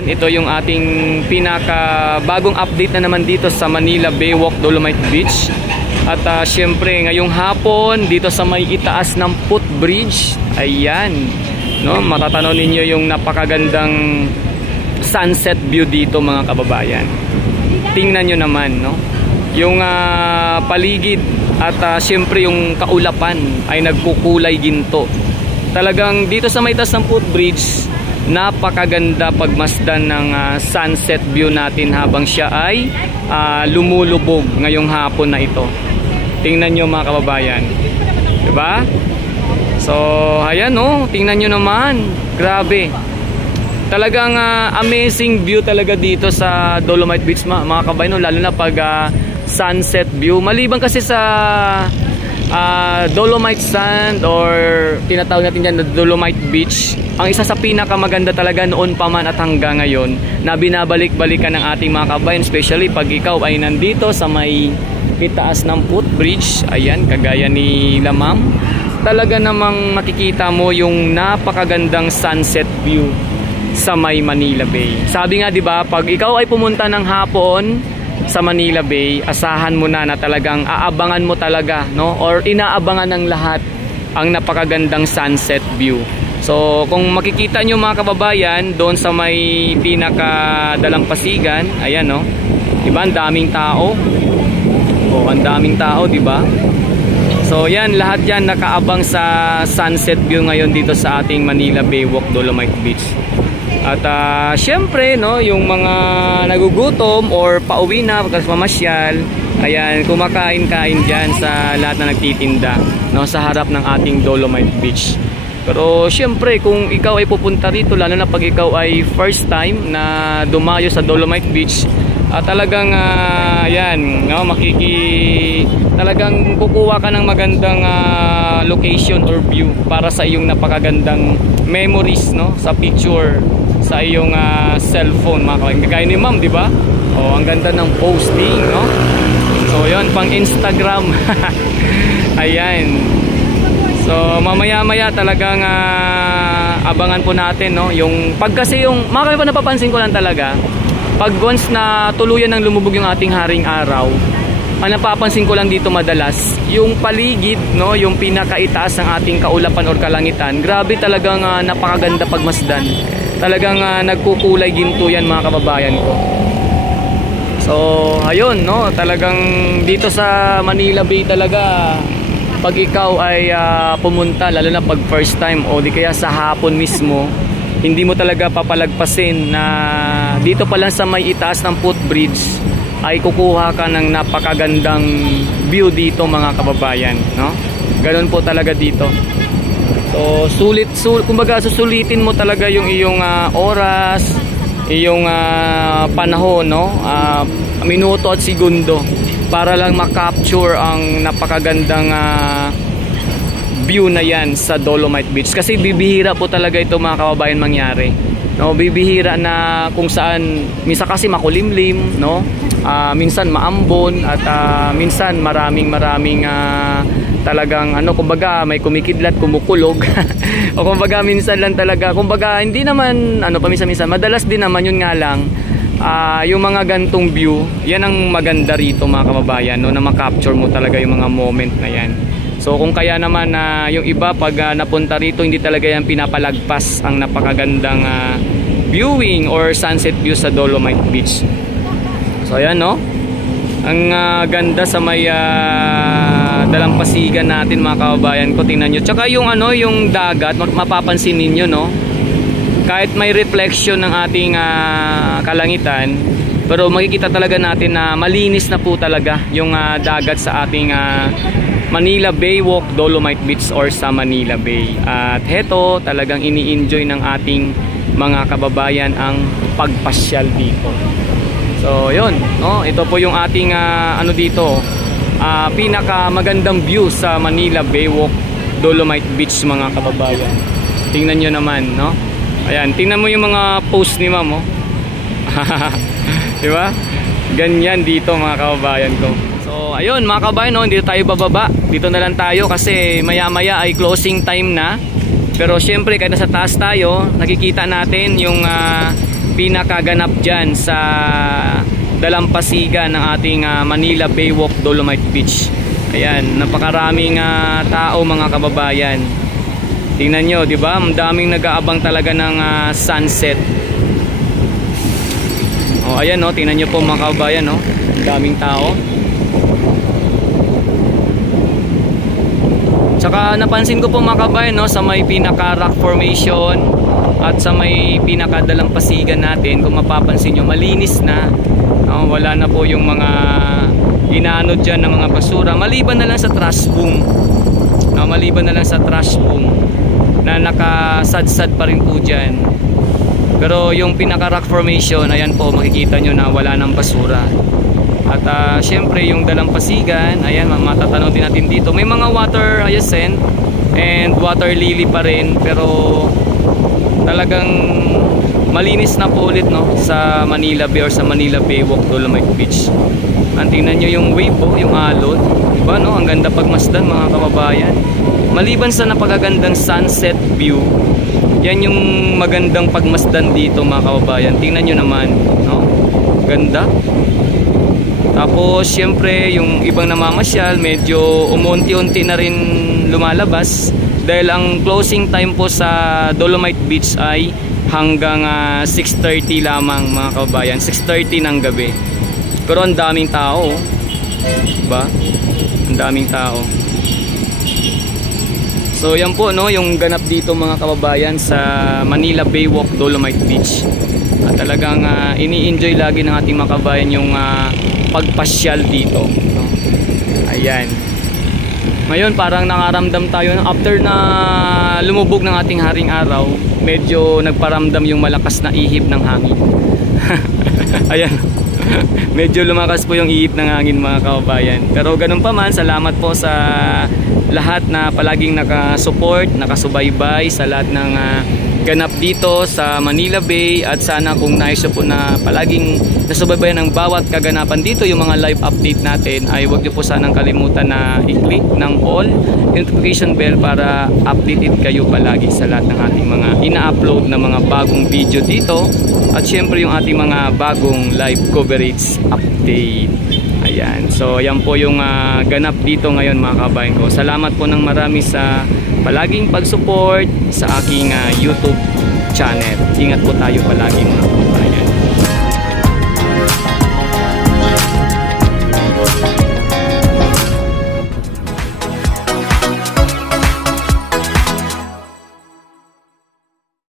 Ito yung ating pinaka bagong update na naman dito sa Manila Baywalk Dolomite Beach. At syempre ngayong hapon dito sa may itaas ng footbridge, ayan, no, matatanaw ninyo yung napakagandang sunset view dito mga kababayan. Tingnan nyo naman, no, yung paligid at syempre yung kaulapan ay nagkukulay ginto. Talagang dito sa may itaas ng footbridge, napakaganda pagmasdan ng sunset view natin habang siya ay lumulubog ngayong hapon na ito. Tingnan nyo mga kababayan, diba? So ayan, no, tingnan nyo naman, grabe. Talagang amazing view talaga dito sa Dolomite Beach mga kababayan, no? Lalo na pag sunset view. Maliban kasi sa Dolomite Sand or tinatawag natin dyan na Dolomite Beach, ang isa sa pinakamaganda talaga noon pa man at hanggang ngayon na binabalik-balikan ng ating mga kabayan, especially pag ikaw ay nandito sa may itaas ng footbridge, ayan, kagaya ni Lamam, talaga namang makikita mo yung napakagandang sunset view sa may Manila Bay. Sabi nga, 'di ba, pag ikaw ay pumunta ng hapon sa Manila Bay, asahan mo na talagang aabangan mo talaga, no, or inaabangan ng lahat ang napakagandang sunset view. So kung makikita nyo mga kababayan doon sa may pinaka dalampasigan, ayan, no, diba, ang daming tao. Oh, ang daming tao, diba? So yan, lahat yan nakaabang sa sunset view ngayon dito sa ating Manila Baywalk Dolomite Beach. At syempre, no, yung mga nagugutom or pauwi na pagkas mamasyal, ayan, kumakain-kain dyan sa lahat na nagtitinda, no, sa harap ng ating Dolomite Beach. Pero syempre, kung ikaw ay pupunta rito, lalo na pag ikaw ay first time na dumayo sa Dolomite Beach, talagang yan, no, talagang kukuha ka ng magandang location or view para sa iyong napakagandang memories, no, sa picture sa iyong cellphone mga kababayan. Kagaya ni Ma'am, di ba? Oh, ang ganda ng posting, no? So yun, pang Instagram. Ayan. So mamaya-maya talagang abangan po natin, no, yung pag kasi yung mga kababayan, napapansin ko lang talaga pag once na tuluyan ng lumubog yung ating haring araw, ang napapansin ko lang dito madalas, yung paligid, no, yung pinakaitaas ng ating kaulapan or kalangitan, grabe talagang napakaganda pagmasdan. Talagang nagkukulay ginto yan mga kababayan ko. So ayun, no, talagang dito sa Manila Bay talaga, pag ikaw ay pumunta, lalo na pag first time o di kaya sa hapon mismo, hindi mo talaga papalagpasin na dito pa lang sa may itaas ng footbridge ay kukuha ka ng napakagandang view dito mga kababayan, no? Ganun po talaga dito. So kumbaga susulitin mo talaga yung iyong oras, iyong panahon, no? Minuto at segundo para lang makapture ang napakagandang view na yan sa Dolomite Beach. Kasi bibihira po talaga ito mga kababayan mangyari, no? Bibihira na kung saan minsan kasi makulimlim, no? Minsan maambon at minsan maraming talagang kumbaga may kumikidlat, kumukulog. O kumbaga minsan lang talaga, kumbaga hindi naman paminsan-minsan, madalas din naman, yun nga lang yung mga gantong view, yan ang maganda rito mga kababayan, no, na makapture mo talaga yung mga moment na yan. So kung kaya naman yung iba pag napunta rito, hindi talaga yan pinapalagpas ang napakagandang viewing or sunset view sa Dolomite Beach. So ayan, no, ang ganda sa may dalampasigan natin mga kababayan ko. Tingnan nyo, tsaka yung yung dagat, mapapansin ninyo, no, kahit may reflection ng ating kalangitan, pero makikita talaga natin na malinis na po talaga yung dagat sa ating Manila Baywalk Dolomite Beach or sa Manila Bay. At heto, talagang ini-enjoy ng ating mga kababayan ang pagpasyal dito. So yun, no, ito po yung ating dito, pinaka magandang view sa Manila Baywalk Dolomite Beach mga kababayan. Tingnan nyo naman, no? Ayan, tingnan mo yung mga post ni Ma'am, oh. Diba? Ganyan dito mga kababayan ko. So ayun mga kababayan, no, hindi tayo bababa. Dito na lang tayo kasi maya-maya ay closing time na. Pero syempre kahit nasa taas tayo, nakikita natin yung pinakaganap dyan sa dalampasigan ng ating Manila Baywalk Dolomite Beach. Ayan, napakaraming tao mga kababayan. Tingnan nyo, di ba? Ang daming nag-aabang talaga ng sunset. O, ayan, no? Tingnan nyo po mga kababayan, no? Ang daming tao. Tsaka napansin ko po mga kabayan, no? Sa may pinaka-rock formation at sa may pinaka-dalampasigan natin, kung mapapansin nyo, malinis na. Wala na po yung mga inaano dyan ng mga basura. Maliban na lang sa trash boom. Maliban na lang sa trash boom na nakasadsad pa rin po dyan. Pero yung pinaka-rock formation, ayan po, makikita nyo na wala ng basura. At syempre yung dalampasigan, ayan, matatanong din natin dito. May mga water hyacinth and water lily pa rin, pero talagang malinis na po ulit, no, sa Manila Bay or sa Manila Baywalk Dolomite Beach. Tingnan nyo yung wave po, yung alon, diba, no? Ang ganda pagmasdan mga kababayan. Maliban sa napakagandang sunset view, yan yung magandang pagmasdan dito mga kababayan. Tingnan nyo naman, no? Ganda. Tapos syempre yung ibang namamasyal medyo umunti-unti na rin lumalabas dahil ang closing time po sa Dolomite Beach ay hanggang 6:30 lamang mga kababayan, 6:30 ng gabi. Pero ang daming tao, diba? Ang daming tao. So yan po, no, yung ganap dito mga kababayan sa Manila Baywalk Dolomite Beach. At talagang ini-enjoy lagi ng ating mga kababayan yung pagpasyal dito, no? Ayan. Ngayon parang nangaramdam tayo after na lumubog ng ating haring araw, medyo nagparamdam yung malakas na ihip ng hangin. Ayan. Medyo lumakas po yung ihip ng hangin mga kababayan. Pero ganun pa man, salamat po sa lahat na palaging nakasupport, nakasubaybay sa lahat ng ganap dito sa Manila Bay. At sana kung nais po na palaging nasubaybayan ng bawat kaganapan dito, yung mga live update natin, ay huwag niyo po sanang kalimutan na i-click ng all notification bell para updated kayo palagi sa lahat ng ating mga ina-upload na mga bagong video dito. At syempre yung ating mga bagong live coverage update. Ayan, so yan po yung ganap dito ngayon mga kabayan ko. Salamat po ng marami sa palaging pag-support sa aking YouTube channel. Ingat po tayo palagi mga kabayan.